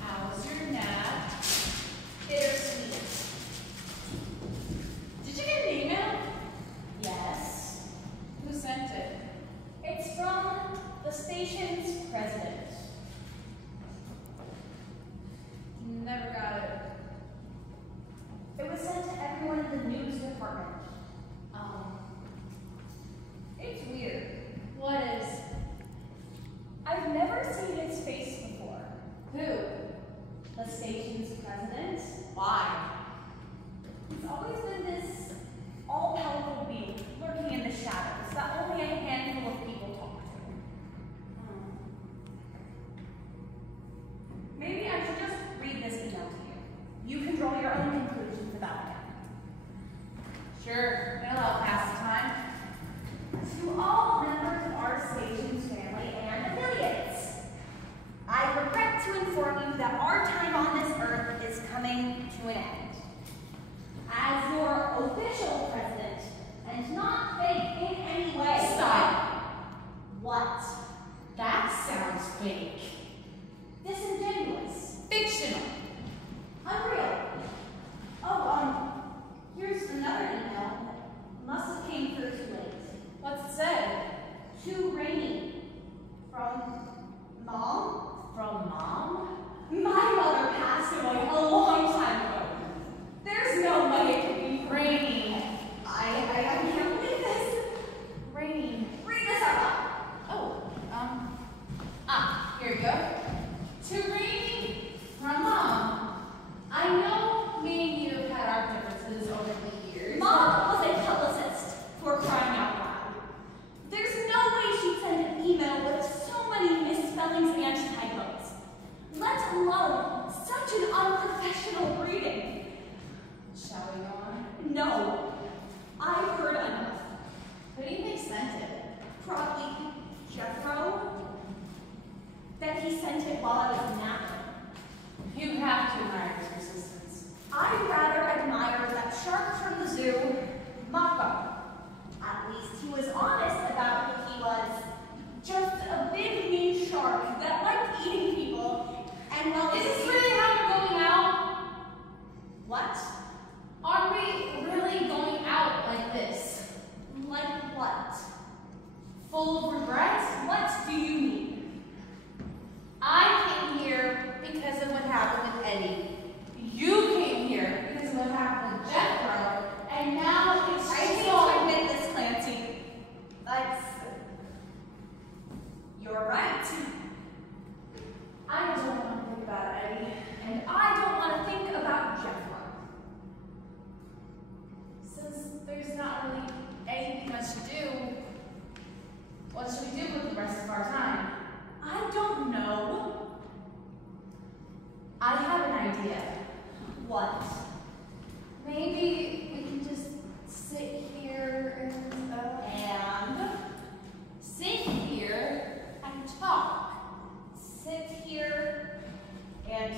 How's your nap? Bittersweet. Did you get an email? Yes. Who sent it? It's from the station's president. Never got it. It was sent to everyone in the news department. It's weird. What is? I've never seen his face before. Who? The station's president. Why? He's always been this all-powerful being lurking in the shadows that only a handful of people talk to. Maybe I should just read this email to you. You can draw your own conclusions about him. Sure, it'll help pass the time. To all members of our station's family and affiliates, I regret to inform you that our time on this earth is coming to an end. As your official president, and not fake in any way. Stop. What? That sounds fake. Disingenuous. Fictional. Unreal. Here's another email that must have came through too late. What's it say? To Rainy. From Mom? From Mom? My mother passed away a long time ago. There's no way it could be Rainy. I can't believe this. Rainy. Read this out loud. Here you go. To Rainy from Mom. I know me and you have had our differences over the years. Mom was a publicist, for crying out loud. There's no way she'd send an email with so many misspellings and typos, let alone such an unprofessional reading. Shall we go on? No, I've heard enough. Who do you think sent it? Probably Jethro. That he sent it while I was napping. You have to admire his persistence. I'd rather admire that shark from the zoo, Mako. At least he was honest about who he was. Just a big mean shark that liked eating people, and well, Is this really how we're going out? What? Are we really going out like this? Like what? Full of regret? What do you mean? I came here because of what happened with Eddie. You came here because of what happened with Jethro. And now it's I hate so... to admit this, Clancy. You're right. I don't want to think about Eddie. And I don't want to think about Jethro. Since there's not really anything much to do, what should we do with the rest of our time? I don't know. I have an idea. What? Maybe we can just sit here and sit here and talk. Sit here and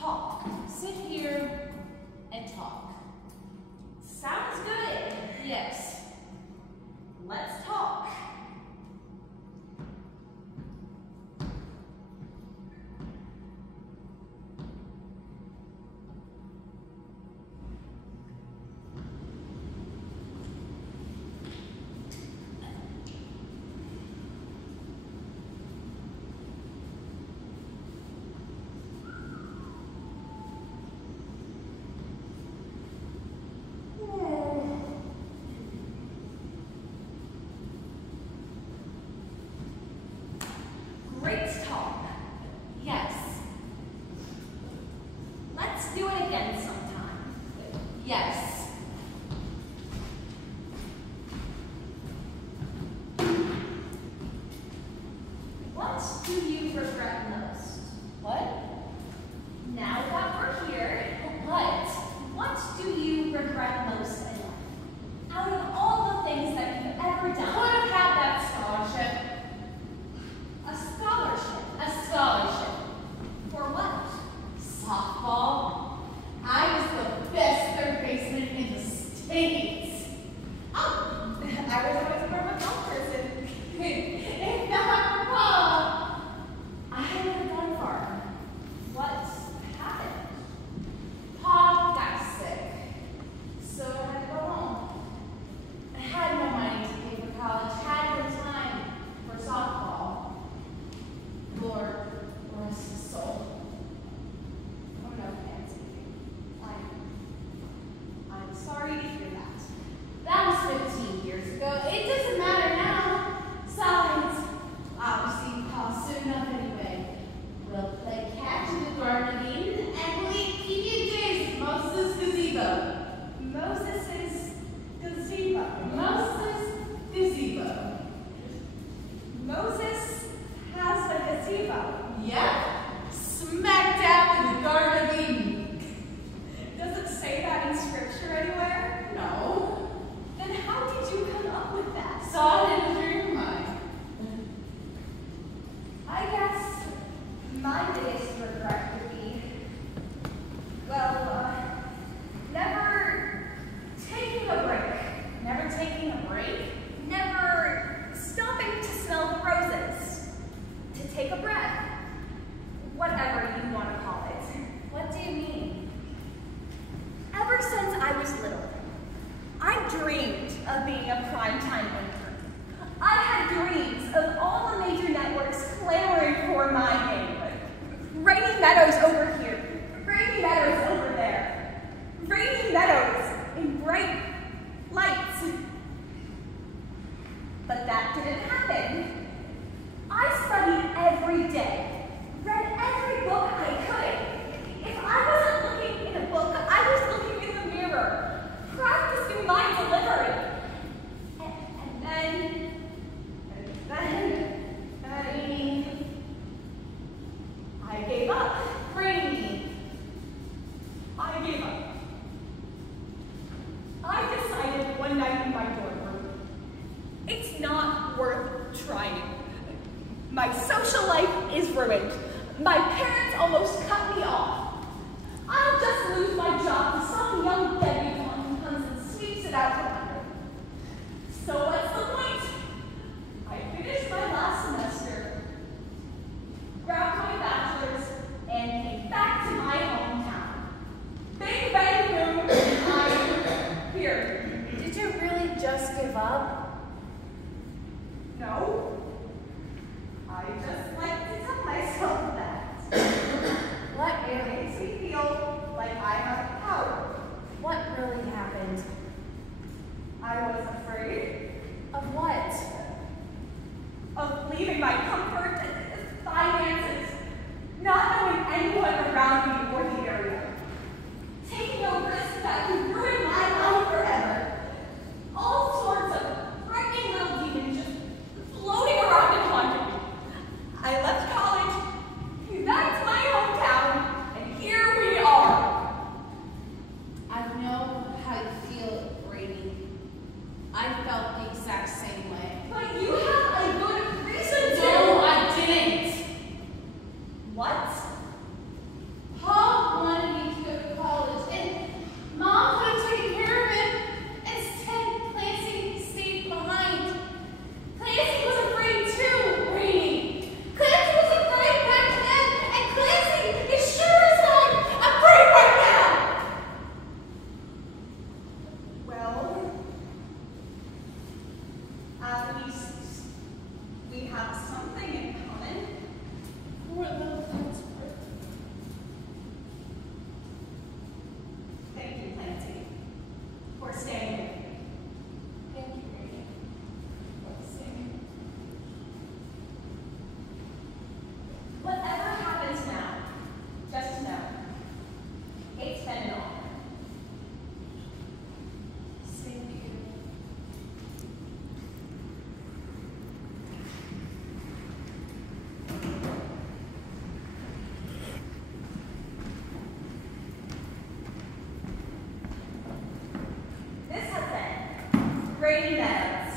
talk. Sit here and talk. Sounds good. Yes. Let's talk. Great talk. Yes. Let's do it again sometime. Yes. What do you regret most? What? Now that we're here, what do you regret most in life? Out of all the things that you've ever Could done, have had that scholarship. a scholarship. A scholarship. For what? Softball. I was the best third baseman in the States. Oh, I was always more of a golf person. of being a primetime anchor. I had dreams of all the major networks clamoring for my name. Rainy Meadows over here, Rainy Meadows over there, Rainy Meadows in bright lights. But that didn't happen. I studied every day, read every book I could. If I wasn't looking in a book, I was looking in the mirror, practicing my delivery. And then, I gave up. Rainy. I gave up. I decided one night in my dorm room, it's not worth trying. My social life is ruined. My parents almost cut me off. I'll just lose my job to some young debutante who comes and sweeps it out from under. So what's the point? I finished my last semester, grabbed my bachelor's, and came back to my hometown. Big bang boom, I'm here. Did you really just give up? No. I just like to tell myself that. What It really? makes me feel like I have power. What really happened? I was afraid Of what? of leaving my comfort, finances, not knowing anyone around me or the area, taking a risk that could ruin my life forever. All sorts of frightening little demons just floating around and haunting me. I left college, came back to my hometown, and here we are. I know how you feel, Brady. I felt the exact same way. But you have a good reason to. No, I didn't. What? Paul wanted me to go to college, and Mom could have taken care of him. Instead, Clancy stayed behind. Clancy was afraid too, Brady. Clancy was afraid back then, and Clancy is sure as hell afraid right now. Well, at least we have something in common. For the most part. Thank you, Clancy, for staying with me. Thank you, Brady. Same. Whatever happens now, just know, it's been an honor. Same to you. This has been Rainy Meadows.